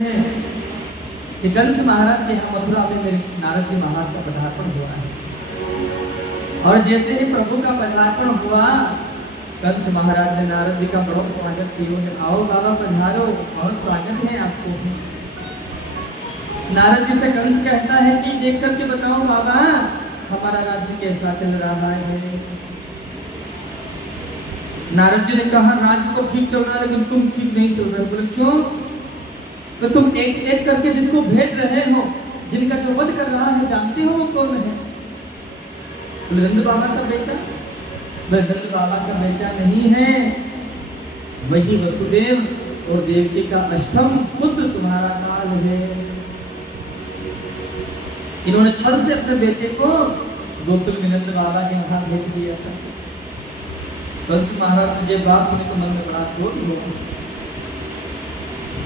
है कि कंस महाराज के यहाँ मथुरा में मेरे नारद जी महाराज का पदार्पण हुआ है। और जैसे ही प्रभु का पदार्पण हुआ, कंस महाराज ने नारद जी का बड़ा स्वागत किया। आओ बाबा पधारो, बहुत स्वागत है आपको। नारद जी से कंस कहता है कि देख करके बताओ बाबा, हमारा राज्य कैसा चल रहा है। नारद जी ने कहा राज्य तो ठीक चल रहा है, लेकिन तुम ठीक नहीं चल रहे। बोले क्यों? तो तुम एक एक करके जिसको भेज रहे हो, जिनका जो वध कर रहा है, जानते हो वो कौन है? नंद बाबा का बेटा? नंद बाबा का बेटा नहीं है, वही वसुदेव और देवकी का अष्टम पुत्र तुम्हारा काल है। इन्होंने छल से अपने बेटे को गोकुल में नंद बाबा के वहां भेज दिया था। कंस महाराज ने जब बात सुनी तो मन में बड़ा क्रोध हुआ,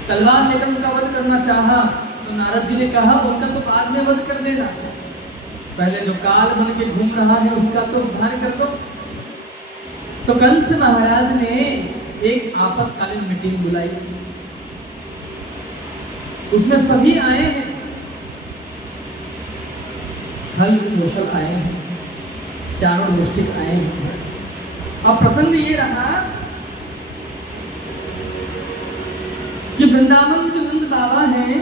तलवार लेकर उनका वध करना चाहा। तो नारद जी ने कहा उनका तो बाद में वध कर देना, पहले जो काल बन के घूम रहा है उसका तो उद्धार कर दो। तो कंस महाराज ने एक आपातकालीन मीटिंग बुलाई, उसमें सभी आए हैं, हल कौशल आए हैं, चारों गोष्ठी आए हैं। अब प्रसंग ये रहा कि वृंदावन में जो नंद बाबा हैं,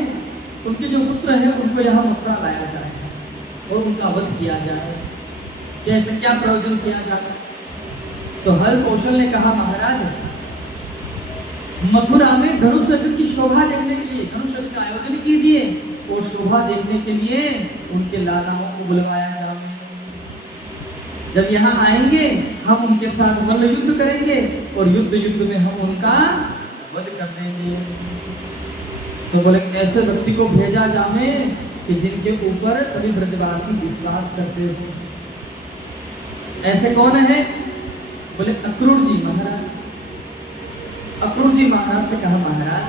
उनके जो पुत्र हैं, उनको यहाँ मथुरा लाया जाए और उनका वध किया जाए। कैसे, क्या प्रयोजन किया जाए? तो हल कौशल ने कहा महाराज, मथुरा में धनुष यज्ञ की शोभा देखने के लिए धनुष यज्ञ का आयोजन कीजिए और शोभा देखने के लिए उनके लालाओं को बुलवाया जाए। जब यहाँ आएंगे हम उनके साथ मल्ल युद्ध करेंगे और युद्ध में हम उनका वध कर देंगे। तो बोले ऐसे व्यक्ति को भेजा जाए कि जिनके ऊपर सभी ब्रजवासी विश्वास करते हो। ऐसे कौन है? बोले अक्रूर जी महाराज। अक्रूर जी महाराज से कहा महाराज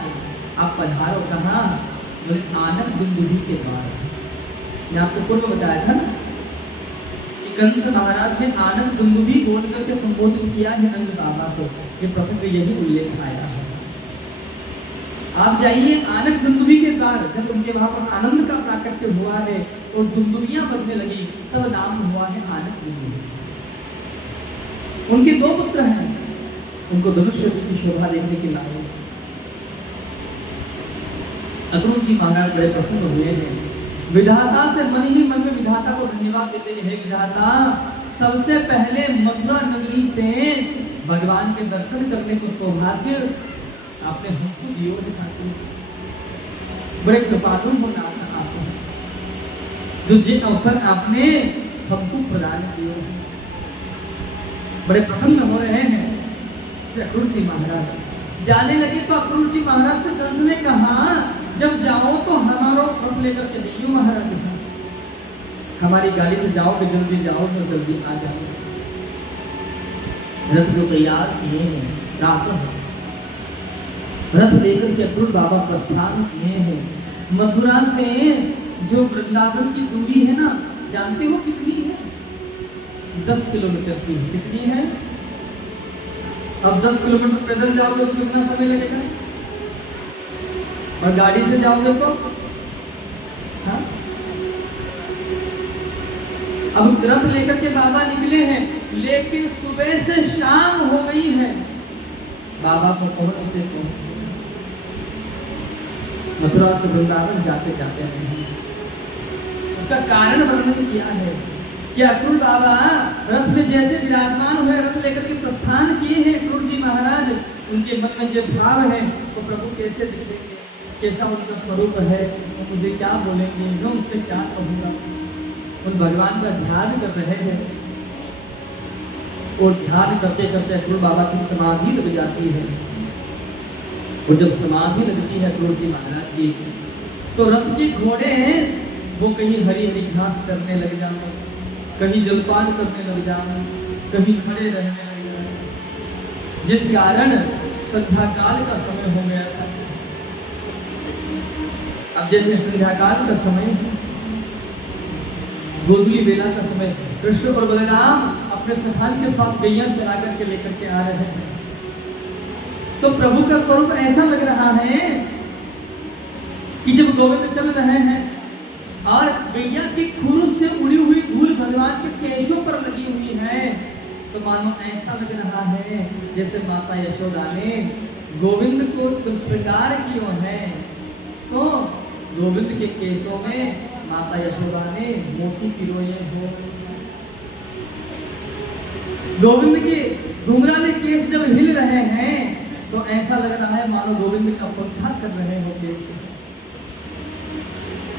आप पधारो। कहा? बोले आनंद दुंदुभी के द्वार। मैं आपको पूर्व बताया था ना कि कंस महाराज ने आनंद दुंदुभी बोल करके संबोधित किया है नंद बाबा को। ये प्रसंग यही उल्लेख आया है। आप जाइए आनंद दुंदुभी के द्वार। जब उनके वहां पर आनंद का प्राकट्य हुआ है और दुंदुभियां बजने लगी, तब नाम हुआ है आनंद दुंदुभी। उनके दो पुत्र हैं, उनको धनुष यज्ञ की शोभा देखने के लाए। अक्रूर जी महाराज बड़े प्रसन्न हुए हैं। विधाता से मन ही मन में विधाता को धन्यवाद देते हैं। हे विधाता, सबसे पहले मथुरा नगरी से भगवान के दर्शन करने को सौभाग्य आपने हमको दियो दिखाते। बड़े कृपालु हो नाथ आप, जो जिन अवसर आपने हमको प्रदान किए, बड़े प्रसन्न हो रहे हैं। अक्रूर जी महाराज जाने लगे तो अक्रूर जी महाराज से कंस ने कहा जब जाओ तो हमारा रथ लेकर के जाइयो महाराज। हमारी गाड़ी से जाओगे, जल्दी जाओ तो जल्दी आ जाओ। रथ को तैयार किए हैं, रात रथ लेकर के अक्रूर बाबा प्रस्थान किए हैं। मथुरा से जो वृंदावन की दूरी है ना, जानते हो कितनी है? 10 किलोमीटर की। कितनी है? अब 10 किलोमीटर पैदल जाओगे तो कितना समय लगेगा? और गाड़ी से जाओगे तो हाँ? अब रथ लेकर के बाबा निकले हैं, लेकिन सुबह से शाम हो गई है बाबा को पहुंचते मथुरा से वृंदावन जाते जाते नहीं। उसका कारण वर्णन किया है कि अक्रूर बाबा रथ में जैसे विराजमान हुए, रथ लेकर के प्रस्थान किए हैं अक्रूर जी महाराज। उनके मन में जो भाव है वो प्रभु कैसे दिखेंगे, कैसा उनका स्वरूप है, वो मुझे क्या बोलेंगे, मैं उनसे क्या कहूँगा। उन भगवान का ध्यान कर रहे हैं और ध्यान करते करते अक्रूर बाबा की समाधि लग जाती है। और जब समाधि लगती है अक्रूर जी महाराज की, तो रथ के घोड़े वो कहीं हरी हरी घास करने लग जाते, कहीं जलपान करने लग जाए, कहीं खड़े रहने लग जाए, जिस कारण संध्या काल का समय हो गया था। अब जैसे संध्या काल का समय, गोधूली बेला का समय, कृष्ण और बलराम अपने सखान के साथ गैया चला करके लेकर के आ रहे हैं। तो प्रभु का स्वरूप ऐसा लग रहा है कि जब गोविंद चल रहे हैं और गैया की खुर से उड़ी हुई धूल भगवान के केशों पर लगी हुई है, तो मानो ऐसा लग रहा है जैसे माता यशोदा ने गोविंद को दुष्प्रकार किया है। तो गोविंद के केशों में माता यशोदा ने मोती पिरोए हो। गोविंद के घुंघराले केश जब हिल रहे हैं तो ऐसा लग रहा है मानो गोविंद का पुट्ठा कर रहे हो केश।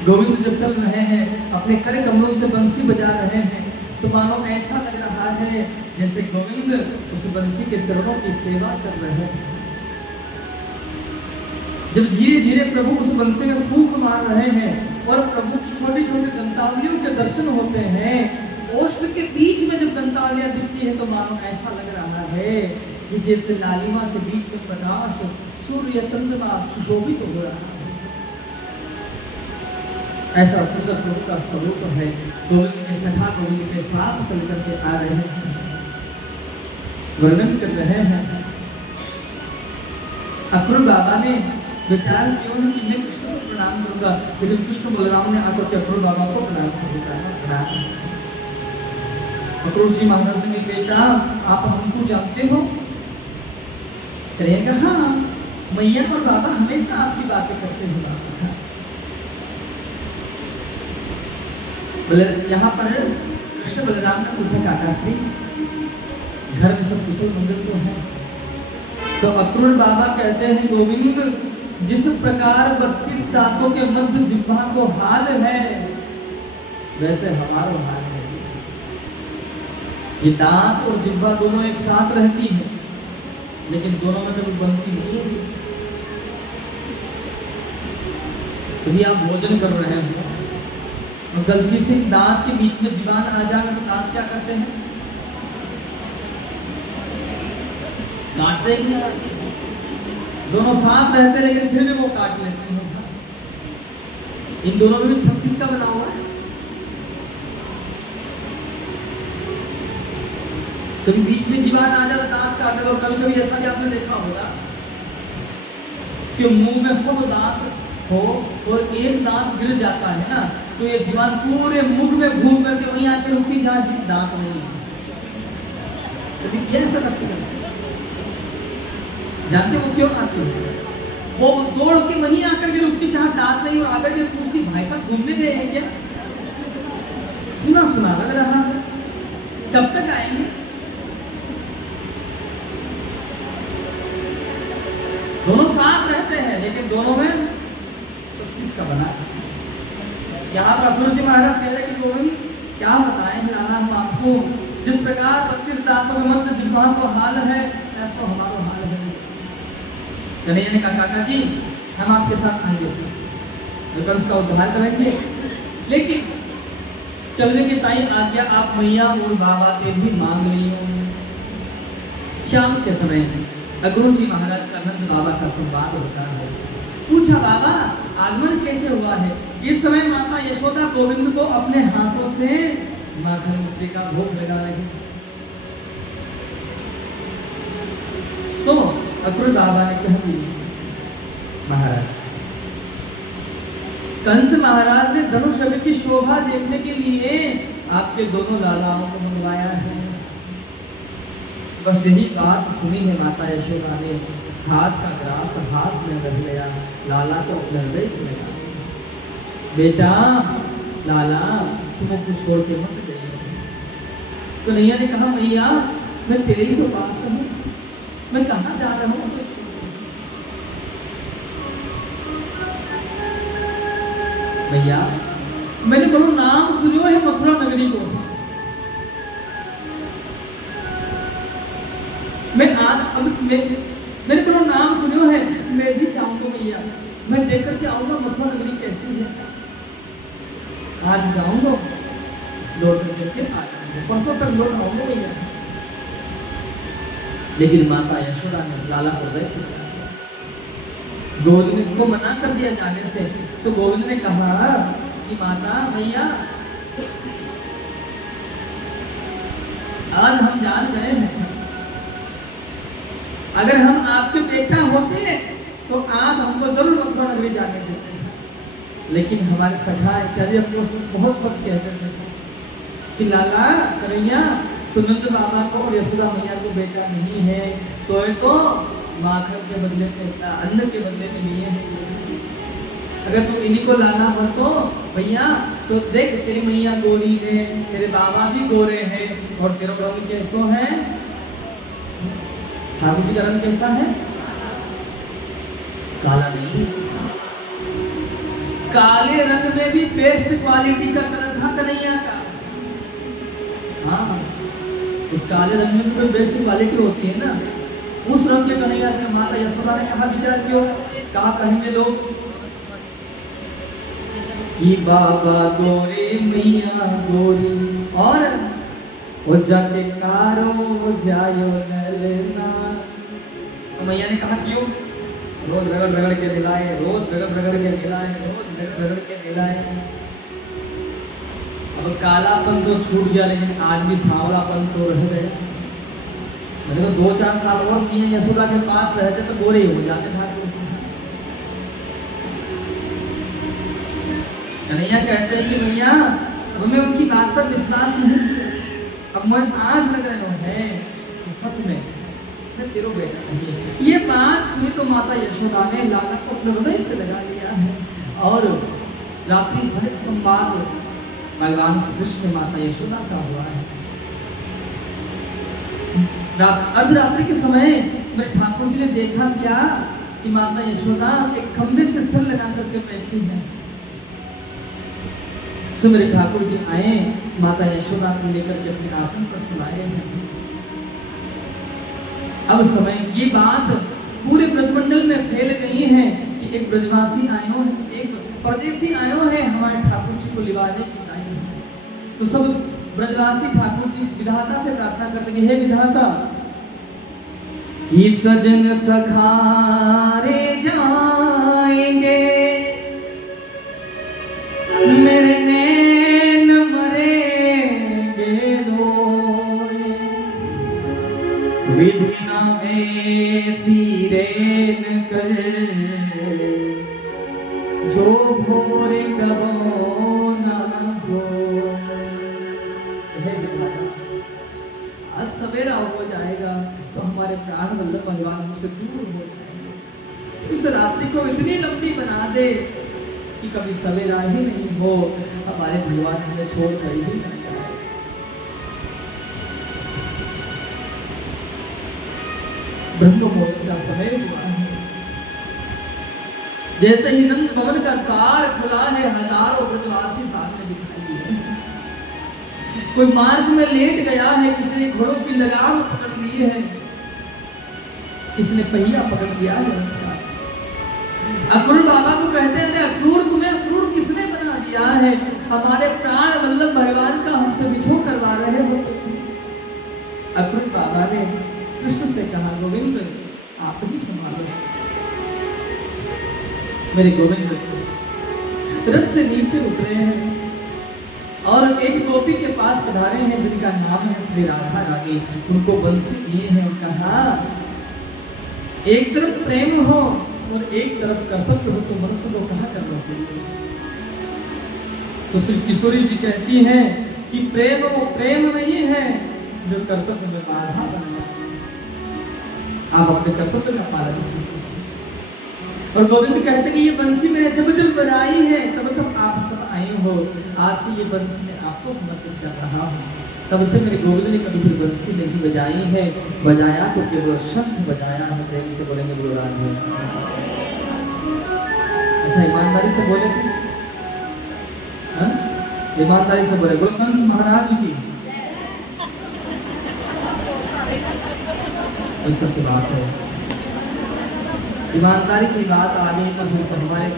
गोविंद जब चल रहे हैं अपने कर कमलों से बंसी बजा रहे हैं तो मानो ऐसा लग रहा है जैसे गोविंद उस बंसी के चरणों की सेवा कर रहे हैं। जब धीरे धीरे प्रभु उस बंसी में फूंक मार रहे हैं और प्रभु की छोटी छोटी दंतावलियों के दर्शन होते हैं, ओष्ठ के बीच में जब दंतावलियां दिखती है तो मानो ऐसा लग रहा है कि जैसे लालिमा के बीच में प्रकाश सूर्य चंद्रमा सुशोभित हो रहा है। ऐसा सुंदर प्रभु का स्वरूप है। गोविंद के सखा गोविंद के साथ चल करके आ रहे हैं, वर्णन कर रहे हैं। अक्रूर बाबा ने विचार किया कि मैं कृष्ण को प्रणाम करूंगा, लेकिन कृष्ण बलराम ने आकर के अक्रूर बाबा को प्रणाम किया। अक्रूर जी महाराज ने बेटा आप हमको जानते हो? करेगा हाँ, मैया और बाबा हमेशा आपकी बातें करते हैं। यहाँ पर कृष्ण बलराम ने पूछा काका श्री घर में सब कुशल मंगल तो है? तो अक्रूर बाबा कहते हैं गोविंद जिस प्रकार 32 दांतों के मध्य जिह्वा को हाल है वैसे हमारा हाल है। ये दांत और जिह्वा दोनों एक साथ रहती है लेकिन दोनों में कभी बनती नहीं है। कभी आप भोजन कर रहे हैं और गलती से दांत के बीच में जीवान आ जाए तो दांत क्या करते हैं? काटते हैं। दोनों साथ रहते लेकिन फिर भी वो काट लेते हैं। इन दोनों में 36 का बना हुआ है। कभी बीच में जीवान आ जाए तो दांत काट दे। और कभी कभी ऐसा भी आपने देखा होगा कि मुंह में सब दांत हो और एक दांत गिर जाता है ना, तो ये जीवान पूरे मुख में घूम करके वहीं आके रुकी जहाँ दांत नहीं है। कभी ये ऐसा करते हैं? जानते हो क्यों आते हो? वो दौड़ के वहीं आकर के रुकती जहाँ दांत नहीं और आकर के पूछती भाई साहब घूमने गए हैं क्या? सुना सुना लग रहा है, कब तक आएंगे? दोनों साथ रहते हैं लेकिन दोनों में तो किसका बना? यहाँ पर अक्रूर जी महाराज कह रहे कि गोविंद क्या बताएं लाला हम आपको, जिस प्रकार 32 दांतों के मध्य जिह्वा को हाल है ऐसा हमारा हाल है। कन्हैया ने कहा काका जी हम आपके साथ आएंगे, कंस का उद्धार करेंगे, लेकिन चलने की ताई आज्ञा आप मैया और बाबा के भी मांग रही हो। शाम के समय अक्रूर जी महाराज का नंद बाबा का संवाद होता है। पूछा बाबा आगमन कैसे हुआ है? इस समय माता यशोदा गोविंद को अपने हाथों से माखन मिश्री का भोग लगा रही। तो अक्रूर बाबा ने कहा महाराज कंस महाराज ने धनुष यज्ञ की शोभा देखने के लिए आपके दोनों लालाओं को मंगवाया है। बस यही बात सुनी है माता यशोदा ने हाथ का ग्रास हाथ में रख लिया, लाला को अपने हृदय से लगा। बेटा लाला तुम्हें कुछ छोड़ के मत जाइए। तो नैया ने कहा मैया मैं तेरे ही तो पास हूँ, मैं कहाँ जा रहा हूँ? भैया मैंने बड़ो नाम सुनो है मथुरा नगरी को, मैं आज मैंने बड़ो नाम सुनो है, मैं भी चाहूंगा भैया मैं देख करके आऊंगा मथुरा नगरी कैसी है। आज जाऊंगा लौट करके आ जाऊंगा, परसों तक लौट आऊंगा भैया। लेकिन माता यशोदा ने लाला हृदय से गोविंद को मना कर दिया जाने से। सो गोविंद ने कहा कि माता भैया आज हम जान गए हैं, अगर हम आपके बेटा होते तो आप हमको जरूर मथुरा नगरी जाने देते। लेकिन हमारे सखा इत्यादि हमको बहुत सच कहते थे कि लाला करैया तो नंद बाबा को और यशोदा मैया को बेटा नहीं है, तो ये तो माखन के बदले में अन्न के बदले में लिए हैं। अगर तू इन्हीं को लाना हो तो भैया तो देख तेरी मैया गोरी है, तेरे बाबा भी गोरे हैं और तेरा रंग कैसो है, ठाकुर जी का रंग कैसा है? काला नहीं, काले रंग में भी बेस्ट क्वालिटी का कलर था कन्हैया का। हाँ, उस काले रंग में भी बेस्ट क्वालिटी होती है ना, उस रंग के कन्हैया के माता यशोदा ने कहा विचार क्यों, कहा कहेंगे लोग कि बाबा गोरे मैया गोरी और वो जाके कारो जायो ललना। तो मैया ने कहा क्यों, रोज रगड़ रगड़ के दिलाए, रोज रगड़ रगड़ के दिलाए, रोज रगड़ रगड़ के दिलाए। अब कालापन तो छूट गया लेकिन आज भी सांवलापन तो रह गया। मतलब तो 2-4 साल और मैया यशोदा के पास रहते तो गोरे हो जाते ठाकुर। कन्हैया कहते हैं कि भैया हमें उनकी बात पर विश्वास नहीं किया, अब मन आज लग रहा है कि सच में मैं तेरा बेटा नहीं है। ये बात सुनी तो माता यशोदा ने लाला को अपने हृदय से लगा लिया है और रात्रि भर संवाद भगवान श्री कृष्ण माता यशोदा का हुआ है। अर्धरात्रि के समय में ठाकुर जी ने देखा क्या कि माता यशोदा एक खंबे से सर लगा करके बैठी है। सो मेरे ठाकुर जी आए, माता यशोदा को लेकर के अपने आसन पर सुलाए हैं। अब समय ये बात पूरे ब्रजमंडल में फैल गई है कि एक ब्रजवासी आयो है, एक परदेसी आयो है हमारे ठाकुर जी को लिवाने की आई है। तो सब ब्रजवासी ठाकुर जी विधाता से प्रार्थना करते कि हे विधाता कि सजन सखारे जाएंगे, मेरे नैन मरेंगे रोए, विधि न ऐसी रेन कर जो भोर कबो न हो। आज सवेरा हो जाएगा तो हमारे प्राण वल्लभ भगवान हमसे दूर हो जाएंगे। इस रात्रि को इतनी लंबी बना दे कि कभी सवेरा ही नहीं हो, हमारे भगवान हमें छोड़ कर ही न जाए। ब्रह्म मुहूर्त का समय हुआ है, जैसे ही नंद भवन का द्वार खुला है हजारों ब्रजवासी सामने दिखाई दिए। कोई मार्ग में लेट गया है, किसी ने घोड़ों की लगाम पकड़ ली है, किसी ने पहिया पकड़ लिया है। अक्रूर बाबा को कहते हैं अक्रूर तुम्हें अक्रूर किसने बना दिया है, हमारे प्राण वल्लभ भगवान का हमसे बिछोह करवा रहे हो। अक्रूर बाबा ने कृष्ण से कहा गोविंद आप ही संभालो। मेरे गोविंद रथ से नीचे उतरे हैं और एक गोपी के पास पधारे हैं जिनका नाम है श्री राधा रानी। उनको बंसी दिए हैं और कहा एक तरफ प्रेम हो और एक तरफ कर्तव्य हो तो मनुष्य को कहा करना चाहिए। तो श्री किशोरी जी कहती हैं कि प्रेम वो प्रेम नहीं है जो कर्तव्य में बाधा बनना। आप अपने कर्तव्य का पालन कीजिए। और गोविंद कहते कि ये बंसी मैंने जब जब बजाई है तब तब आप सब आए हो, आज से ये बंसी मैं आपको समर्पित कर रहा हूँ। तब से मेरे गोविंद ने कभी फिर बंसी नहीं बजाई है, बजाया तो केवल शंख बजाया है। प्रेम से बोलेंगे गुरु राधे। अच्छा ईमानदारी से बोले थे, ईमानदारी से बोले गुरु कंस महाराज की सब की बात है। ईमानदारी की बात आ गई तो फिर हमारे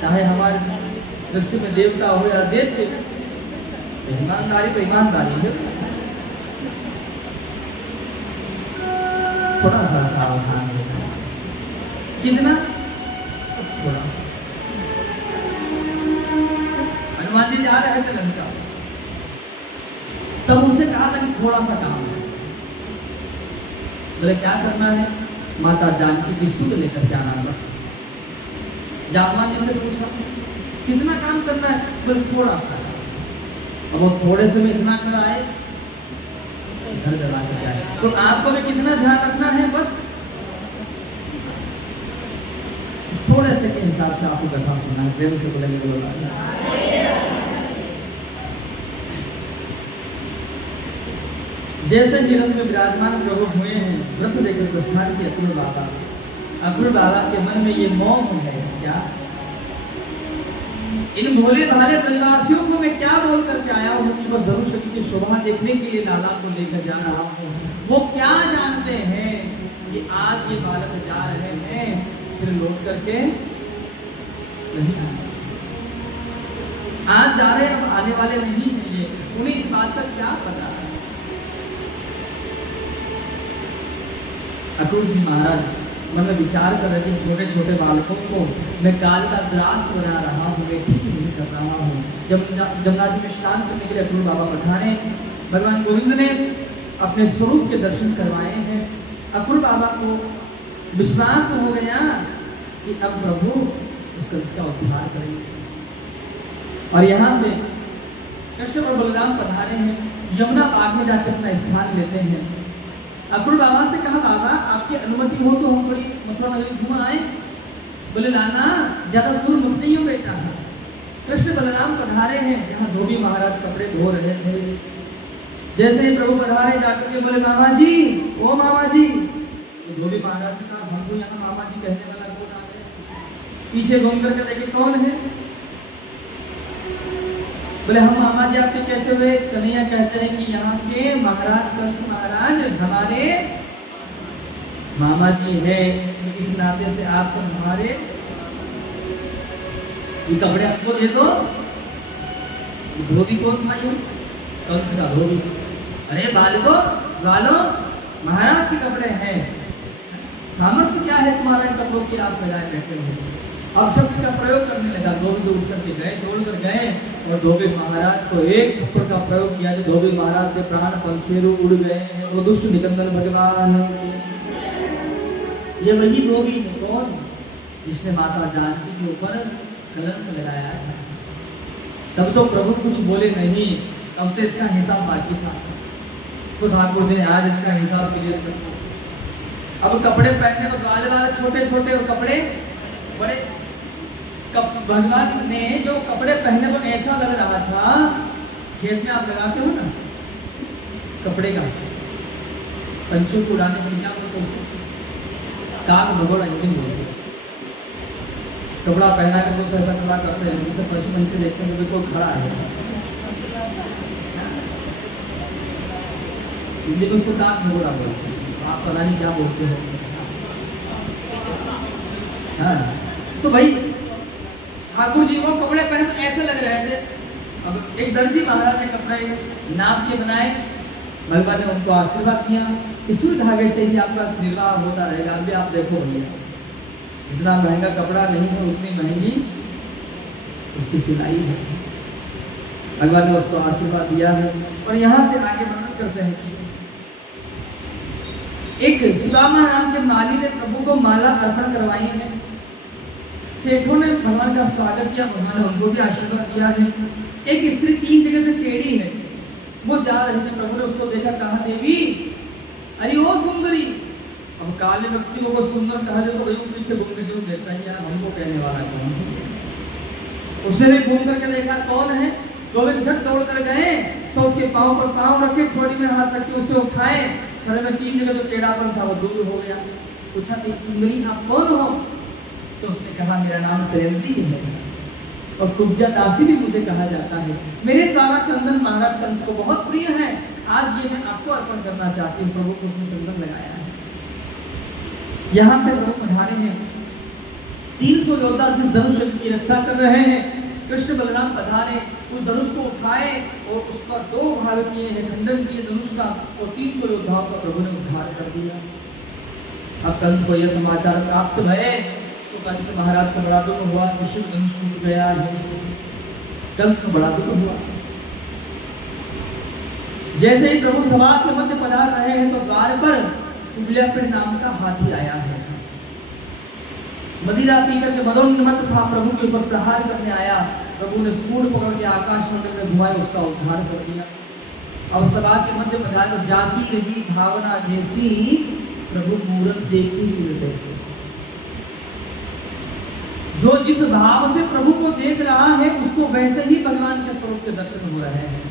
चाहे हमारे दृष्टि में देवता हो या देवते, ईमानदारी तो ईमानदारी है। थोड़ा सा सावधान रहना, कितना थोड़ा सा। हनुमान जी जा रहे थे लंका, तब उनसे कहा था कि थोड़ा सा काम है। बोले क्या करना है? माता जानकी की सुध लेकर जाना बस। जामवान जी से पूछा कितना काम करना है? बोले थोड़ा सा। अब वो थोड़े से में इतना कर आए, घर जला के जाए। तो आपको भी कितना ध्यान रखना है? बस थोड़े से के हिसाब से आपको कथा सुनना है। प्रेम से बोलेंगे बोला। जैसे निरंतर में विराजमान प्रभु हुए हैं, व्रत देकर प्रस्थान किए अक्रूर बाबा। अक्रूर बाबा के मन में ये मोह है क्या? इन भोले भाले ब्रजवासियों को मैं क्या बोल करके आया हूँ कि बस धनुष की शोभा देखने के लिए लाला को लेकर जा रहा हूँ। वो क्या जानते हैं कि आज ये बालक जा रहे हैं, फिर लौट करके नहीं आए। आज जा रहे हैं, अब आने वाले नहीं हैं। ये उन्हें इस बात का क्या पता है? अक्रूर जी महाराज मन में विचार कर रहे थे, छोटे छोटे बालकों को मैं काल का ग्रास बना रहा हूँ, मैं ठीक नहीं कर रहा हूँ। जब जमुना जी में स्नान करने के लिए अक्रूर बाबा पधारे, भगवान गोविंद ने अपने स्वरूप के दर्शन करवाए हैं। अक्रूर बाबा को विश्वास हो गया कि अब प्रभु उस कंस का उद्धार करेंगे। और यहाँ से कृष्ण और बलराम पधारे हैं, यमुना पार में जाकर अपना स्थान लेते हैं। अक्रूर बाबा से कहा, बाबा आपकी अनुमति हो तो हम थोड़ी मथुरा नगरी घूम आए। बोले लाना ज्यादा दूर मत जाइयो बेटा। कृष्ण बलराम पधारे हैं जहाँ धोबी महाराज कपड़े धो रहे थे। जैसे ही प्रभु पधारे जाकर के बोले, मामा जी, ओ मामा जी। तो धोबी महाराज जी कहा, हमको यहाँ मामा जी कहने वाला कौन आ गया? पीछे घूम करके देखे कौन है? बोले हम मामा जी आपके कैसे हुए? कन्हैया कहते हैं कि यहाँ के महाराज कंस महाराज हमारे मामा जी है, इस नाते से आप सब हमारे। ये कपड़े आपको दे दो। धोबी कौन था? ये कंस का धोबी। अरे बालको बालो, महाराज के कपड़े हैं, सामर्थ्य क्या है तुम्हारा इन कपड़ों की आस लगाए बैठे हो? अब शब्द का प्रयोग करने लगा। धोबी उठ करके गए, दौड़ कर गए और धोबी महाराज को एक थप्पड़ का प्रयोग किया जो धोबी महाराज के प्राण पंखेरु उड़ गए हैं। वो दुष्ट निकंदन भगवान, ये वही धोबी है। कौन? जिसने माता जानकी के ऊपर कलंक लगाया है। तब तो प्रभु कुछ बोले नहीं, तब से इसका हिसाब बाकी था। तो ठाकुर जी ने आज इसका हिसाब क्लियर कर दिया। अब कपड़े पहनने को ग्वाले वाले छोटे छोटे और कपड़े बड़े। भगवान ने जो कपड़े पहने को ऐसा लग रहा था, खेत में आप लगाते हो ना कपड़े का, पंछियों को उड़ाने के लिए क्या बोलते हो? काग भगोड़ा इंजन बोलते। कपड़ा पहना कर तो ऐसा खड़ा करते हैं जैसे पशु पंछी देखते हैं तो बिल्कुल खड़ा है। हिंदी में उसको काग भगोड़ा बोलते हैं, आप पता नहीं क्या बोलते हो। हाँ, तो भाई ठाकुर जी वो कपड़े पहने तो ऐसे लग रहे थे। अब एक दर्जी महाराज ने कपड़े नाप के बनाए, भगवान ने उनको आशीर्वाद दिया, इसी धागे से ही आपका निर्वाह होता रहेगा। अभी आप देखो भैया, इतना महंगा कपड़ा नहीं है, उतनी महंगी उसकी सिलाई है। भगवान ने उसको आशीर्वाद दिया है। और यहाँ से आगे वर्णन करते हैं कि एक सुदामा नाम के माली ने प्रभु को माला अर्पण करवाई है। सेठों ने भगवान का स्वागत किया, भगवान ने उनको भी आशीर्वाद दिया है। एक स्त्री 3 जगह से टेढ़ी है, वो जा रही थी, प्रभु ने उसको देखा, कहा देवी अरे ओ सुंदरी। अब काले व्यक्ति को सुंदर कहा जाए तो वही पीछे घूम के जरूर देखता है यार हमको कहने वाला कौन है। उसने भी घूम करके देखा कौन है। गोविंद झट दौड़ कर गए, सो उसके पांव पर पांव रखे, थोड़ी में हाथ रखे, उसे उठाए। सर में 3 जगह जो टेढ़ापन था वो दूर हो गया। पूछा कि सुंदरी आप कौन हो? तो उसने कहा मेरा नाम सयंती है और कुब्जा दासी भी मुझे कहा जाता है। मेरे द्वारा चंदन महाराज कंस को बहुत प्रिय है, आज ये मैं आपको अर्पण करना चाहती हूँ। प्रभु को उसने चंदन लगाया है। यहाँ से प्रभु पधारे हैं। 300 योद्धा जिस धनुष की रक्षा कर रहे हैं, कृष्ण बलराम पधारे, उस धनुष को उठाए और उस पर 2 भाग किए हैं, खंडन किए धनुष का, और 300 योद्धाओं का प्रभु ने उद्धार कर दिया। अब कंस को यह समाचार प्राप्त भये तो कंस महाराज को बड़ा दुख हुआ, शिव धनुष टूट गया है। कंस को बड़ा दुख हुआ। जैसे ही प्रभु सभा के मध्य पधार रहे हैं तो द्वार पर कुबल्यापीड़ नाम का हाथी आया है। मदिरा पीकर के मदोन्मत्त था, प्रभु के ऊपर प्रहार करने आया। प्रभु ने सूंड पकड़ के आकाश मंडल में घुमाए, उसका उद्धार कर दिया। अब सभा के मध्य में जाती रही भावना जैसी, प्रभु मूरत देखी हृदय से। जो जिस भाव से प्रभु को देख रहा है, उसको वैसे ही भगवान के स्वरूप के दर्शन हो रहे हैं।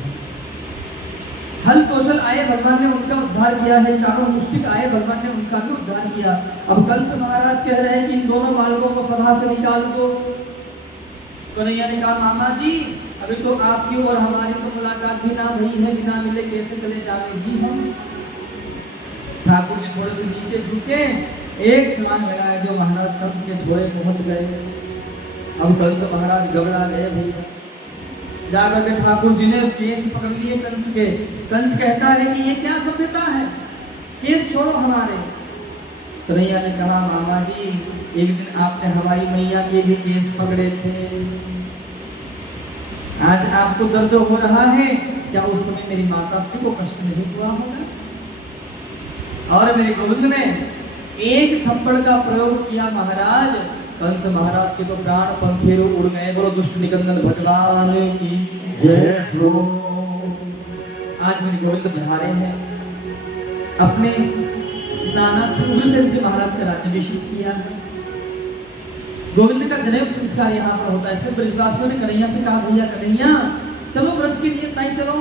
हल कौशल आए, भगवान ने उनका उद्धार किया है। चारों मुष्टिक आए, भगवान ने उनका भी उद्धार किया। अब कंस महाराज कह रहे हैं कि इन दोनों बालकों को सभा से निकाल दो। कन्हैया ने कहा, मामा जी अभी तो आपकी और हमारी तो मुलाकात भी ना हुई है, बिना मिले कैसे चले जावे जी हम। ठाकुर जी थोड़े से नीचे झुके, एक छलांग लगाया जो महाराज कंस के झोड़े पहुंच गए। अब कंस महाराज घबरा गए भैया। जाकर के ठाकुर जी ने केस पकड़ लिए कंस के। कंस कहता है कि ये क्या सभ्यता है, केस छोड़ो हमारे। कन्हैया ने कहा, मामा जी एक दिन आपने हमारी मैया के भी केस पकड़े थे, आज आपको दर्द हो रहा है, क्या उस समय मेरी माता से को कष्ट नहीं हुआ होगा? और मेरे गोविंद ने एक थप्पड़ का प्रयोग किया महाराज, कंस महाराज के तो प्राण पंखेरु उड़ गए। बोलो दुष्ट निकंदन भगवान की जय हो। आज मेरे गोविंद बिहारे हैं, अपने नाना उग्रसेन जी महाराज का राज्याभिषेक किया है। गोविंद का जनेऊ संस्कार यहाँ पर होता है। सब ब्रजवासियों ने कन्हैया से कहा, भैया कन्हैया चलो ब्रज के लिए ताई चलो।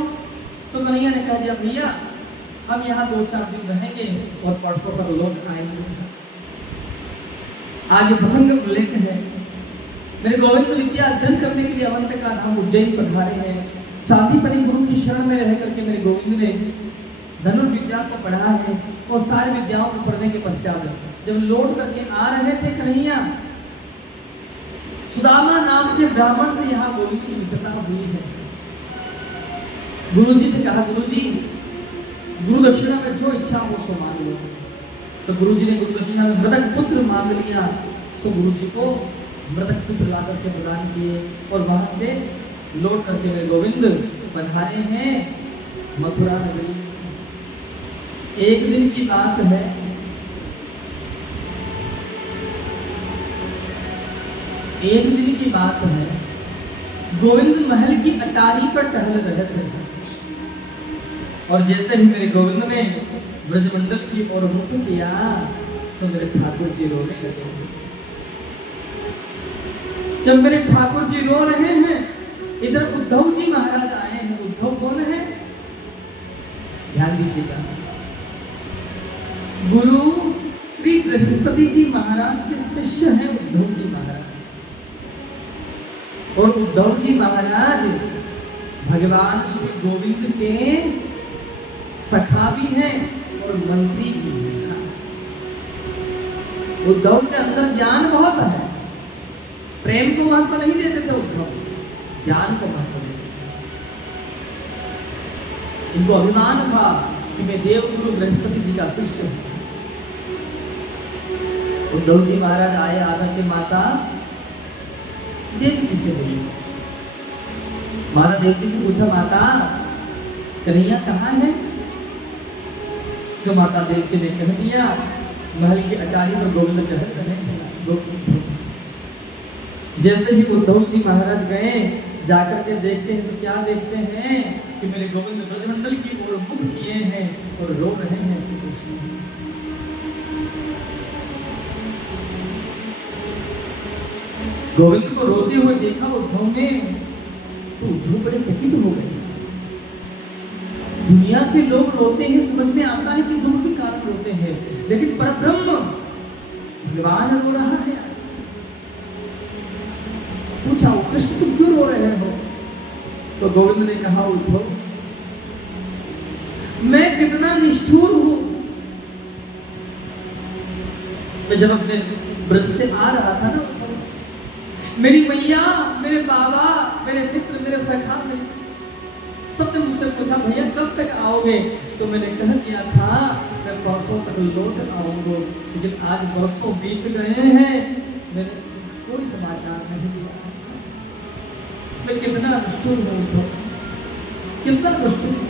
तो कन्हैया ने कह दिया, भैया हम यहाँ 2-4 दिन रहेंगे और परसों पर लोग आएंगे। आगे प्रसंग उल्लेख है, मेरे गोविंद विद्या अध्ययन करने के लिए अवंत का धाम उज्जैन पधारे हैं। साथी परी गुरु की शरण में रह करके मेरे गोविंद ने धनुर्विद्या को पढ़ा है और सारी विद्याओं को पढ़ने के पश्चात जब लौट करके आ रहे थे कन्हैया, सुदामा नाम के ब्राह्मण से यहाँ गोविंद की मित्रता हुई है। गुरु जी से कहा, गुरु जी गुरु दक्षिणा में जो इच्छा हो सो मांग लो। तो गुरु जी ने गुरु दक्षिणा में मृतक पुत्र मांग लिया। सो गुरु जी को मृतक पुत्र ला करके प्रदान किए और वहां से लौट करके मेरे गोविंद पधारे हैं मथुरा नगरी। एक दिन की बात है, एक दिन की बात है, गोविंद महल की अटारी पर टहल रहे थे और जैसे ही मेरे गोविंद ने ब्रजमंडल की ओर मुख किया, सो मेरे ठाकुर जी रोने लगे। जब मेरे ठाकुर जी रो रहे हैं, इधर उद्धव जी महाराज आए हैं। उद्धव कौन है? ध्यान दीजिएगा, गुरु श्री बृहस्पति जी महाराज के शिष्य हैं उद्धव जी महाराज। और उद्धव जी महाराज भगवान श्री गोविंद के सखा भी हैं और मंत्री भी हैं। उद्धव के अंदर ज्ञान बहुत है, प्रेम को महत्व नहीं देते थे उद्धव, ज्ञान को महत्व देते थे। इनको अभिमान था कि मैं देवगुरु बृहस्पति जी का शिष्य हूं। उद्धव जी महाराज आए, आकर के माता देवकी से बोली। माता देवकी से पूछा, माता कन्हैया कहाँ है? सो माता देवकी ने कह दिया, महल की अटारी पर गोविंद टहल रहे हैं। जैसे ही उद्धव जी महाराज गए, जाकर के देखते हैं तो क्या देखते हैं कि मेरे गोविंद ब्रजमंडल की ओर मुख किए हैं और रो रहे हैं श्री कृष्ण। गोविंद को रोते हुए देखा उद्धव ने, तो उद्धव बड़े चकित हो गए। दुनिया के लोग रोते हैं, समझ में आता है कि दुख के कारण रोते हैं, लेकिन परब्रह्म भगवान रो रहा है। पूछा, कृष्ण तुम क्यों रो रहे हो? तो गोविंद ने कहा, उद्धव मैं कितना निष्ठुर हूं। मैं जब अपने ब्रज से आ रहा था ना, मेरी मैया, मेरे बाबा, मेरे मित्र, मेरे सखा, सबने मुझसे पूछा, भैया कब तक आओगे? तो मैंने कह दिया था मैं परसों तक लौट आऊंगा, लेकिन आज वर्षों बीत गए हैं, मैंने कोई समाचार नहीं दिया। मैं कितना निष्ठुर हूं उद्धव, कितना निष्ठुर हूं।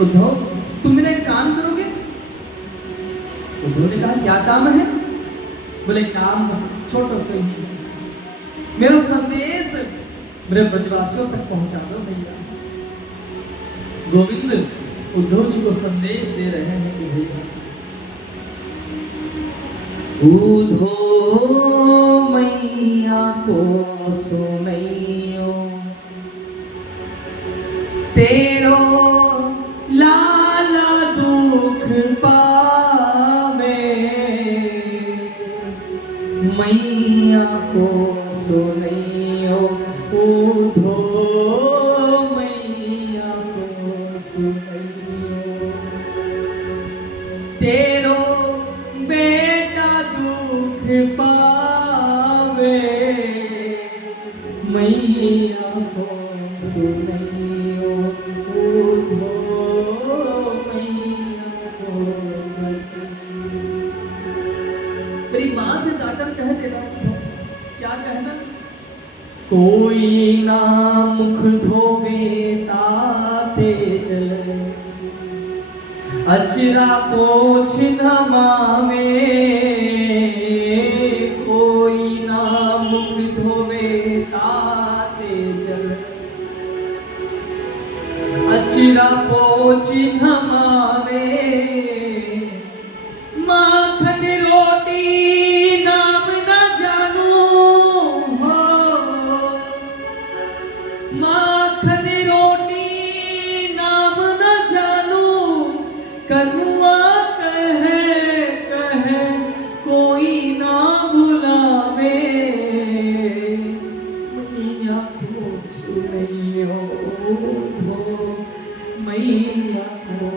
उद्धव तुम मेरा एक काम करोगे? उद्धव ने कहा, क्या काम है? बोले, काम बस छोटा सा ही, मेरा संदेश मेरे ब्रजवासियों तक पहुंचा दो भैया। गोविंद उद्धव जी को संदेश दे रहे हैं कि भैया उद्धव मैया को सुनैयो तेरो लाला दुख पावे, मैया को सुनैयो उद्धव मैया को सुनैयो तेरो बेटा दुख पावे, मैया को सुनैयो उद्धव मैया को। मेरी माँ से जाकर कह देना, क्या कहना, कोई ना मुख धोवे ताते जल, अचरा पोछ नमावे, कोई ना मुख धोवे ताते जल, अचरा पोछ नमावे, माखन रोटी नाम न जानू हो, माखन रोटी नाम न जानू, कनुआ कहे कहे कोई ना बुलावे, मैया को सुनैयो उद्धव मैया को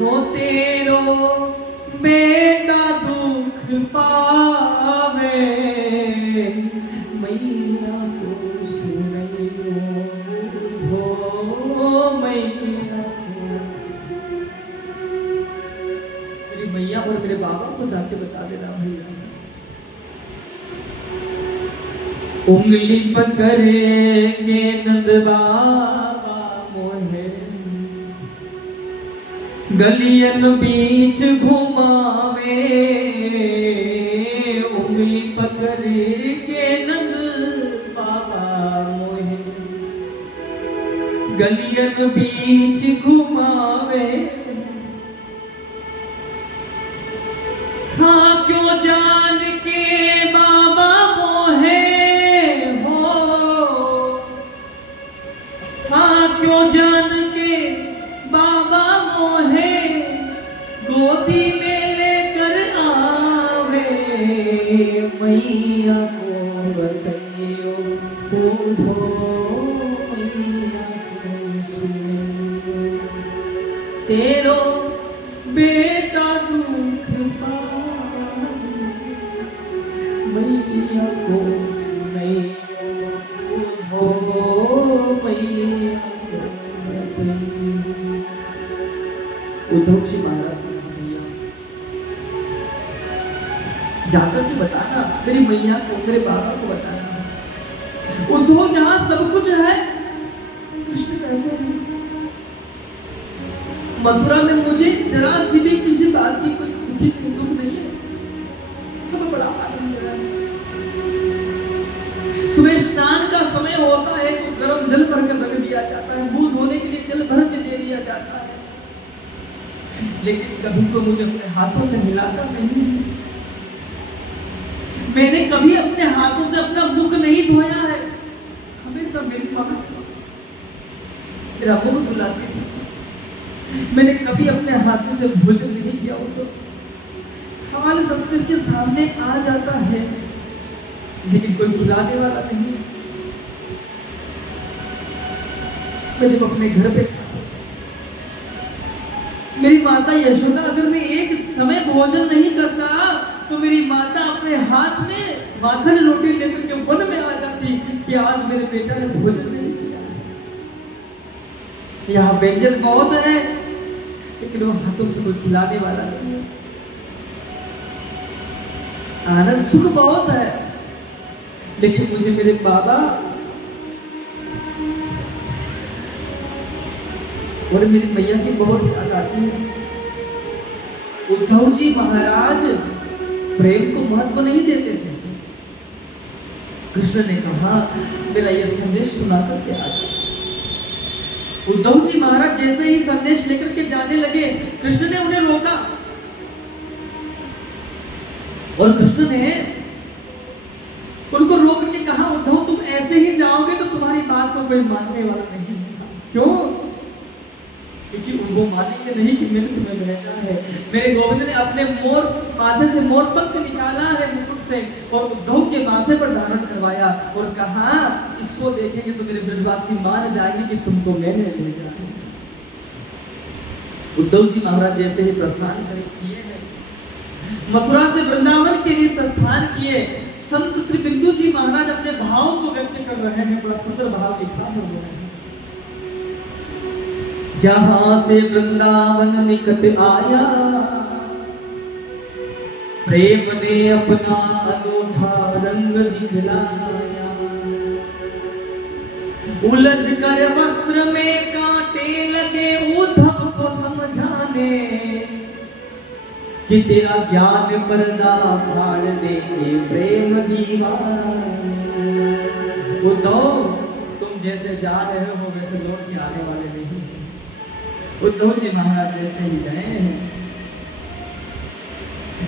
हो तेरो बेटा दुख पावे, मैया को सुनैयो उद्धव मैया को। मेरी मैया और मेरे बाबा को जाके बता देना भैया, उंगली पकड़ेंगे नंद बाबा मोहे, गलियन बीच घुमावे, उंगली पकड़ के नंद बाबा मोहे, गलियन बीच घुमावे, हाँ क्यों जान के बाबा मोहे हो, हाँ क्यों जान के बाबा मोहे, गोदी में लेकर आवे, मैया को बताइयो उद्धव मैया को सुनैयो तेरो बेटा दुख पावे, मैया को सुनैयो उद्धव मैया को बताइयो। उद्धव जी महाराज से भैया जाकर के बताना, मेरी मैया को मेरे बाबा को बताना, उद्धव यहाँ सब कुछ है, कृष्ण कहते हैं मथुरा में मुझे जरा सी भी किसी बात की कोई दुख नहीं है, सब बड़ा आनंद है। सुबह स्नान का समय होता है तो गर्म जल भर कर रख दिया जाता है, मुंह धोने के लिए जल भर के दे दिया जाता है, लेकिन कभी तो मुझे अपने हाथों से हिलाता नहीं है, मैंने कभी अपने हाथों से अपना मुख नहीं धोया है, हमेशा मेरी मां मेरा मुख धुलाती थी, मैंने कभी अपने हाथों से भोजन नहीं किया हो तो खाल संस्कृत के सामने आ जाता है, लेकिन कोई खिलाने वाला नहीं। मैं जब अपने घर पे मेरी माता यशोदा, अगर मैं एक समय भोजन नहीं करता तो मेरी माता अपने हाथ में माखन रोटी लेकर के वन में आ जाती कि आज मेरे बेटा ने भोजन नहीं किया। यहाँ व्यंजन बहुत है लेकिन वो हाथों से कोई खिलाने वाला नहीं है। आनंद सुख बहुत है लेकिन मुझे मेरे बाबा और मेरी मैया की बहुत याद आती है। उद्धव जी महाराज प्रेम को महत्व नहीं देते थे, कृष्ण ने कहा मेरा ये संदेश सुना करके आ जाओ। उद्धव जी महाराज जैसे ही संदेश लेकर के जाने लगे, कृष्ण ने उन्हें रोका और कृष्ण ने उनको रोक के कहा उद्धव तुम ऐसे ही जाओगे तो तुम्हारी बात को कोई मानने वाला नहीं है। क्यों? क्योंकि उनको मानेंगे नहीं कि मैंने तुम्हें भेजा है। मेरे गोविंद ने अपने मोर माथे से मोर पंख निकाला है मुकुट से और उद्धव के माथे पर धारण करवाया और कहा इसको देखेंगे तो मेरे ब्रजवासी मान जाएंगे कि तुमको मैंने भेजा है। उद्धव जी महाराज जैसे ही प्रस्थान किए हैं, मथुरा से वृंदावन के लिए प्रस्थान किए, संत श्री बिंदु जी महाराज अपने भाव को व्यक्त कर रहे हैं। बड़ा सुंदर भाव लिखा है। जहां से वृंदावन निकट आया, प्रेम ने अपना अनूठा रंग दिखलाया। उलझ कर वस्त्र में कांटे लगे उद्धव को समझाने कि तेरा ज्ञान पर्दा फाड़ देंगे प्रेम दीवाने। उद्धव तुम जैसे जा रहे हो वैसे लौट के आने वाले नहीं। उद्धव जी महाराज जैसे ही गए हैं,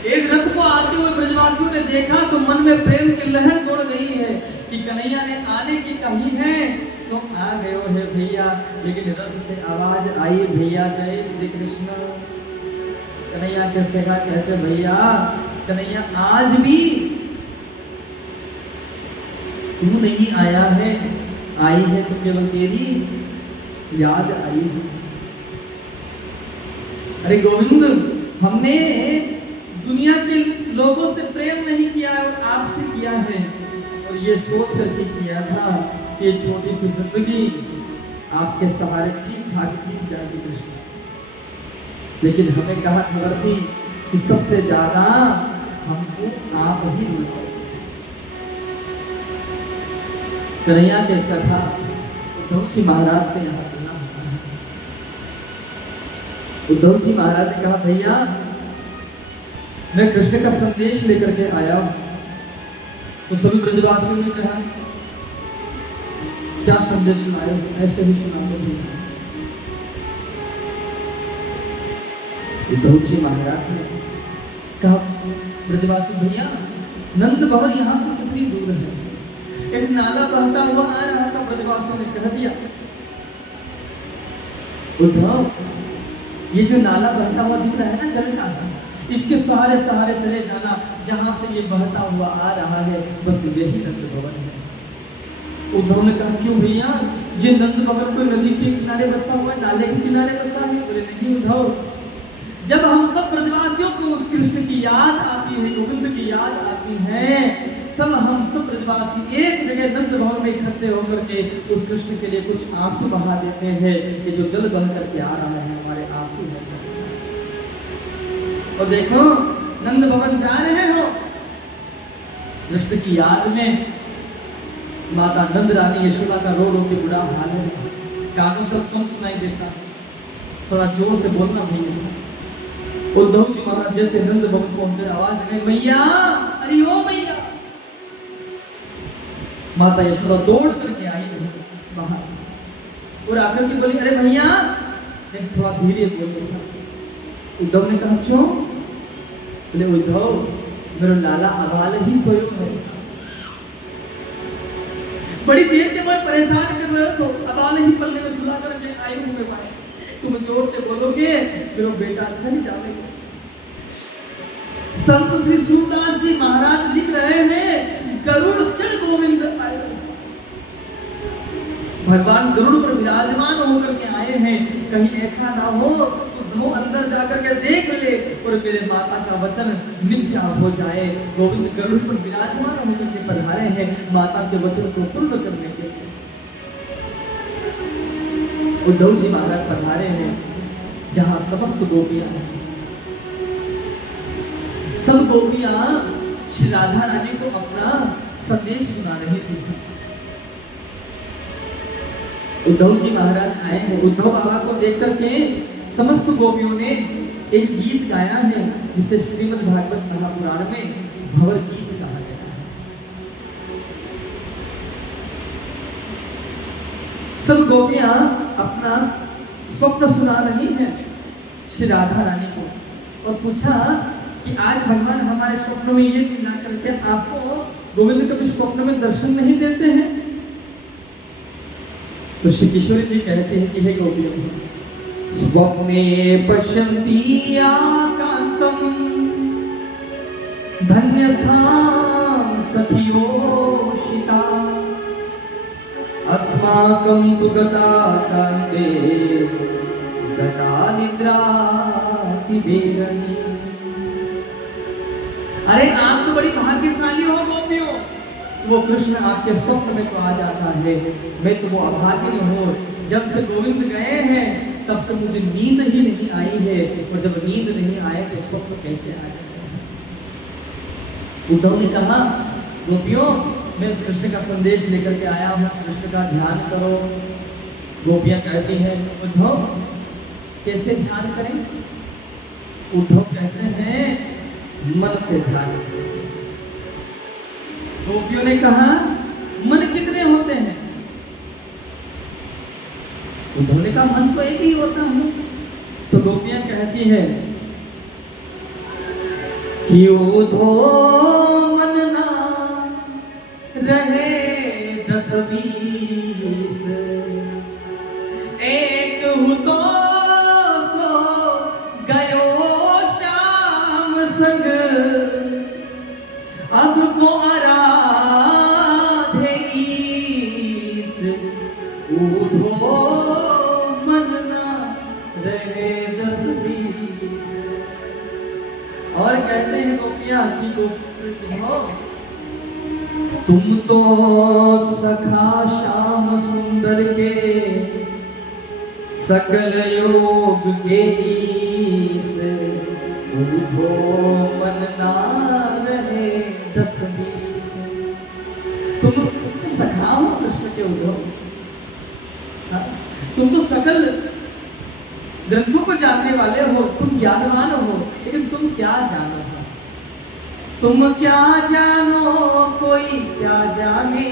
एक रथ को आते हुए ब्रजवासियों ने देखा तो मन में प्रेम की लहर दौड़ गई है कि कन्हैया ने आने की कही है, सो आ गए हो है भैया। लेकिन रथ से आवाज आई भैया जय श्री कृष्ण। कन्हैया के सगा कहते भैया कन्हैया आज भी तू नहीं आया है, आई है तो केवल तेरी याद आई है। अरे गोविंद हमने दुनिया के लोगों से प्रेम नहीं किया है और आपसे किया है, और ये सोच करके किया था कि ये छोटी सी जिंदगी आपके सहारे ठीक ठाक बीत जाएगी कृष्ण। लेकिन हमें कहा खबर थी कि सबसे ज्यादा हमको आप ही मिलोगे। कन्हैया के सखा उद्धव जी महाराज से यहाँ मिलना होता है। उद्धव जी महाराज ने कहा भैया मैं कृष्ण का संदेश लेकर के आया हूं। तो सभी ब्रजवासियों ने कहा क्या संदेश लाए हो? ऐसे ही सुनाते भैया। उद्धव जी महाराज ने कहा ब्रजवासी भैया नंद भवन यहाँ से कितनी दूर है? एक नाला बहता हुआ आ रहा था। ब्रजवासियों ने कह दिया उद्धव ये जो नाला बहता हुआ दिख रहा है ना जल का, इसके सहारे सहारे चले जाना, जहां से ये बहता हुआ आ रहा है बस यही नंद भवन है। उद्धव ने कहा क्यों भैया ये नंद भवन कोई नदी के किनारे बसा हुआ है, नाले के किनारे बसा है? बोले नहीं उद्धव, जब हम सब ब्रजवासियों को उस कृष्ण की याद आती है, गोविंद की याद आती है, सब हम सब ब्रजवासी एक जगह नंद भवन में इकट्ठे होकर के उस कृष्ण के लिए कुछ आंसू बहा देते हैं कि जो जल बह करके आ रहा है हमारे आंसू है सब। और देखो नंद भवन जा रहे हो, कृष्ण की याद में माता नंद रानी यशोदा का रो रो के बुरा हाल है। कानों से कम सुनाई देता, थोड़ा जोर से बोलना भैया। उद्धव जी महाराज जैसे नंद भवन पहुंचे आवाज लगे मैया, अरे ओ मैया। माता यशोदा दौड़ करके आई बाहर और आकर के बोली अरे भैया, थोड़ा धीरे बोलो। उद्धव ने कहा क्यों? बोले उद्धव मेरा लाला अबाल ही सोयो है, बड़ी देर से मैं परेशान कर रहे हो, तो अबाल ही पल्ले में सुला करके आई हूं मैं भाई। तुम जोर से बोलोगे मेरा बेटा अच्छा नहीं जाएगा। संत श्री सूरदास जी महाराज लिख रहे हैं गरुड़ चढ़ गोविंद आए। भगवान गरुड़ पर विराजमान होकर के आए हैं, कहीं ऐसा ना हो तो अंदर जाकर के देख ले और मेरे माता का वचन मिथ्या हो जाए। गोविंद गरुड़ पर विराजमान होकर के पधारे हैं माता के वचन को पूर्ण करने के लिए। उद्धव जी महाराज पधारे हैं जहां समस्त गोपियां हैं। सब गोपियां श्री राधा रानी को अपना संदेश सुना रही थी। उद्धव जी महाराज आए हैं। उद्धव बाबा को देख करके समस्त गोपियों ने एक गीत गाया है जिसे श्रीमद् भागवत महापुराण में भंवर गीत कहा गया है। सब गोपियां अपना स्वप्न सुना रही हैं श्री राधा रानी को, और पूछा कि आज भगवान हमारे स्वप्न में ये लीला करके आपको गोविंद कभी स्वप्न में दर्शन नहीं देते हैं। तो श्री किशोरी जी कहते हैं कि हे गोपियों, स्वप्ने पश्यन्ति आकांतम धन्यस्थान सखियोषिता अस्माकं तु गता कान्ते गता निद्रा बेरनी। अरे आप तो बड़ी भाग्यशाली हो गोपियों, वो कृष्ण आपके स्वप्न में तो आ जाता है, मैं तो वो अभागिनी हूँ, जब से गोविंद गए हैं तब से मुझे नींद ही नहीं आई है, और जब नींद नहीं आए तो स्वप्न कैसे आ जाता है। उद्धव ने कहा गोपियों, मैं उस कृष्ण का संदेश लेकर के आया हूँ, कृष्ण का ध्यान करो। गोपियां कहती हैं उद्धव कैसे ध्यान करें? उद्धव कहते हैं मन से ध्यान करें। गोपियों ने कहा मन कितने होते हैं? उद्धव ने कहा मन तो एक ही होता है। तो गोपियां कहती है कि उद्धव मन ना रहे 10-20, एक हूँ तो सो गयो शाम संग, अब को आराधे ईस, उद्धो मन ना रहे 10-20। और कहते हैं गोपियां कि गोपियों, तुम तो सखा श्याम सुंदर के सकल योग के ईस, उद्धो मन ना रहे 10-20। तुम तो सखा हो कृष्ण के उद्धव, तुम तो सकल ग्रंथों को जानने वाले हो, तुम ज्ञानवान हो, लेकिन तुम क्या जानो? तुम क्या जानो कोई क्या जाने,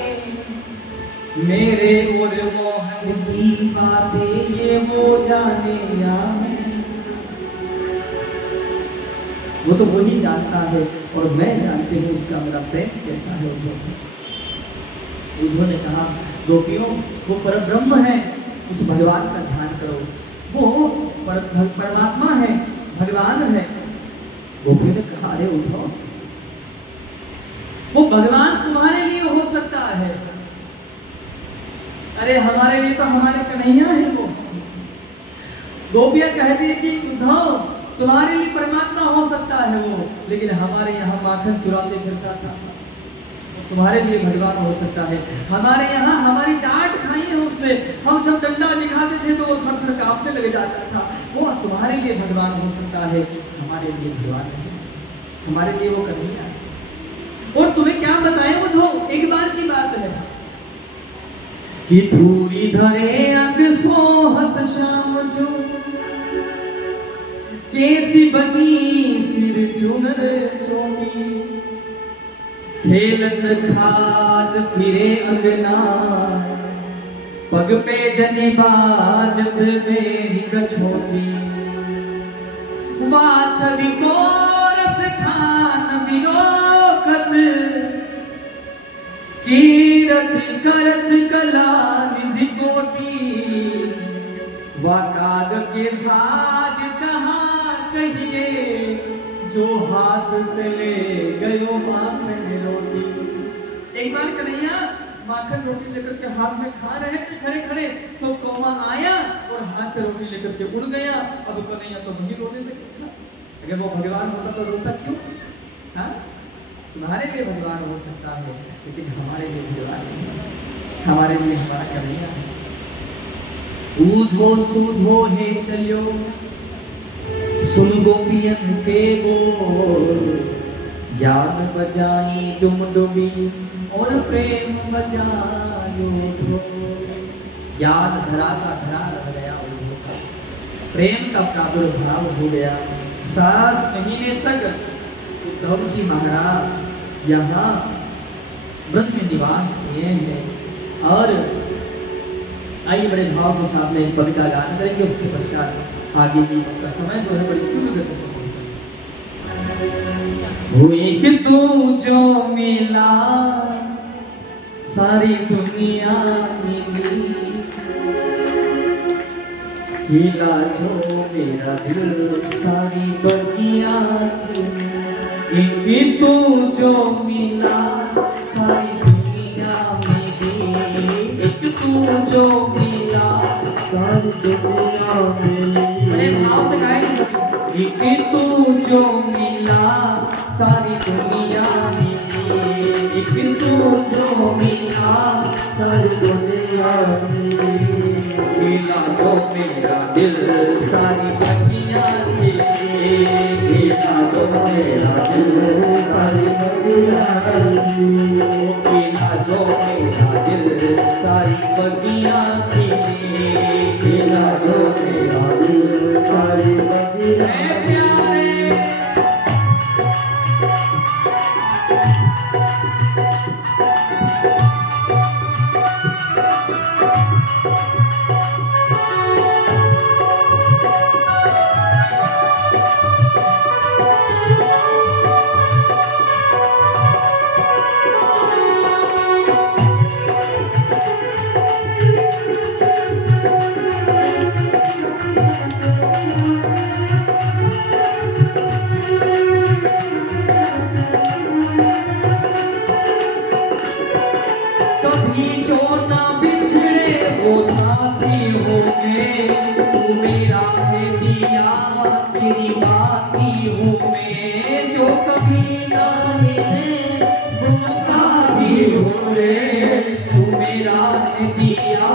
मेरे और मोहन की बातें ये वो जाने या मैं। वो तो वही जानता है और मैं जानती हूँ उसका मेरा प्रेम कैसा है। उद्धव ने कहा गोपियों, वो परब्रह्म है, उस भगवान का ध्यान करो, वो परमात्मा है, भगवान है। गोपियों ने कहा अरे उद्धव, वो भगवान तुम्हारे लिए हो सकता है, अरे हमारे लिए तो हमारे कन्हैया है वो। गोपियां कहती है कि उद्धव तुम्हारे लिए परमात्मा हो सकता है वो, लेकिन हमारे यहाँ माखन चुराते फिरता था, तुम्हारे लिए भगवान हो सकता है। हमारे यहाँ हमारी डांट खाई है उसने, हम जब डंडा दिखाते थे तो वो थर-थर कांपने लग जाता था। वो तुम्हारे लिए भगवान हो सकता है, हमारे लिए भगवान नहीं, हमारे लिए वो कन्हैया है। और तुम्हें क्या बताएं वो तो एक बार की बात है कि धूरी धरे अंग सोहत शाम जो, केसी बनी सिर चुनर चोटी, खेलत खात फिरे अंगना, पग पे जनी बाजत मेरी गछोटी, वाछवी को रस खान विरोकत, कीरत करत कला निधि कोटी, वाकाग के भाग कहाँ कहिए, जो हाथ से ले गयो माखन रोटी। एक बार कन्हैया माखन रोटी लेकर के हाथ में खा रहे थे खड़े खड़े, सो कौवा आया और हाथ से रोटी लेकर के उड़ गया। अब कन्हैया तो वही रोने लगा। अगर वो भगवान होता तो रोता क्यों? हाँ, तुम्हारे लिए भगवान हो सकता है, लेकिन हमारे लिए भगवान नहीं, हमारे लिए हमारा कन्हैया है। ऊधो सूधो हे चलियो, सुन गोपियन के बोल, ज्ञान बजाई डुमडुमी और प्रेम बजायो ढोल। ज्ञान धरा का धरा रह गया, प्रेम का प्रादुर्भाव हो गया। 7 महीने तक उद्धव जी महाराज यहाँ ब्रज में निवास किए हैं और आइए बड़े भाव के साथ में एक पद का गान करेंगे, उसके पश्चात आगे की का समय जो है बड़ी तीव्र गति से पहुंचेगा। एक तू जो मिला सारी दुनिया मिली, खिला जो मेरा दिल सारी बगिया मिली। एक तू जो मिला सारी दुनिया मिली, एक तू जो मिला सारी दुनिया मिली। बड़े भाव से गाएंगे। एक तू जो मिला सारी दुनिया मिली, एक तू जो मिला सारी दुनिया मिली। खिला जो मेरा दिल सारी बगिया मिली, खिला जो मेरा दिल सारी बगिया मिली। खिला जो मेरा दिल सारी बगिया मिली, खिला जो मेरा दिल सारी बगिया मिली। कभी जो न बिछड़े वो साथी होंगे, तू मेरा है दिया तेरी बाती हूँ मैं। जो कभी न मिले वो साथी होंगे, तू मेरा है दिया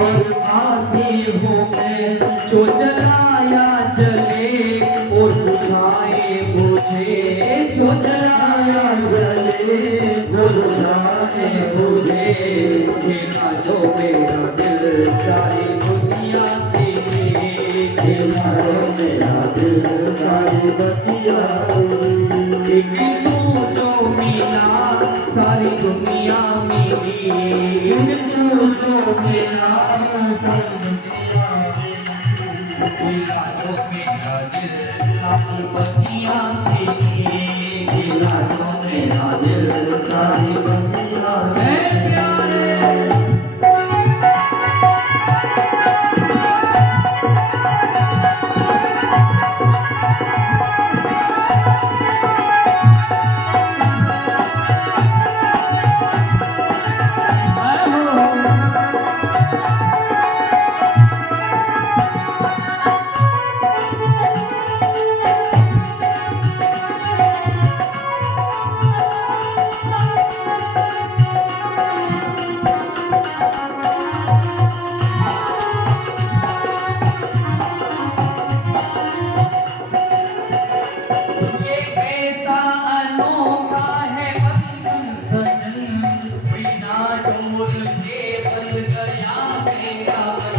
और बाती हूँ मैं। जो जलाया जले और बुझाए बुझे, जो जलाया जले और बुझाए बुझे। खिला जो मेरा दिल सारी दुनिया मिली, खिला जो मेरा दिल सारी दुनिया मिली। एक तू जो मिला सारी दुनिया मिली, एक तू जो मिला सारी दुनिया मिली। खिला जो मेरा दिल सारी दुनिया मिली, खिला जो मेरा दिल सारी दुनिया मिली। बिना टोर के बंद गया मेरा मन,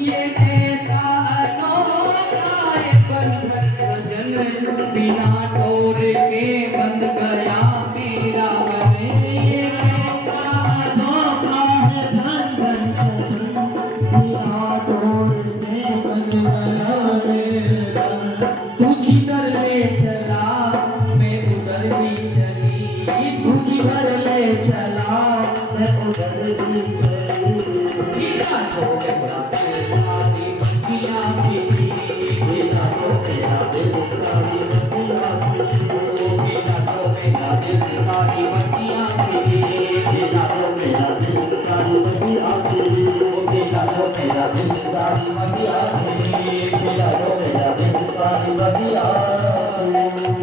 ये कैसा अनोखा है बंधन सजन। बिना टोर के बंद गया मेरा मन। तू जिधर ले चला मैं उधर ही चली, तू जिधर ले चला मैं उधर ही चली। बिना टोर के सारी बंदियां मिली, बिना टोर के दिल सारी सारी बत्तियां मिली, खिला जो मेरा दिल सारी बत्तियां मिली। खिला जो मेरा दिल सारी बत्तियां मिली, खिला जो मेरा दिल सारी बत्तियां मिली।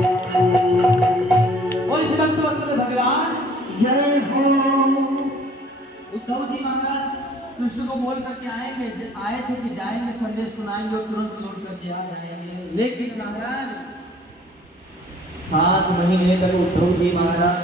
बोल श्री भक्तवत्सल भगवान जय हो। उद्धव जी महाराज कृष्ण को बोल करके आएंगे, आए थे कि जाएंगे संदेश सुनाएंगे और तुरंत लौट करके आ जाएंगे। लेकिन महाराज 7 महीने तक उद्धव जी महाराज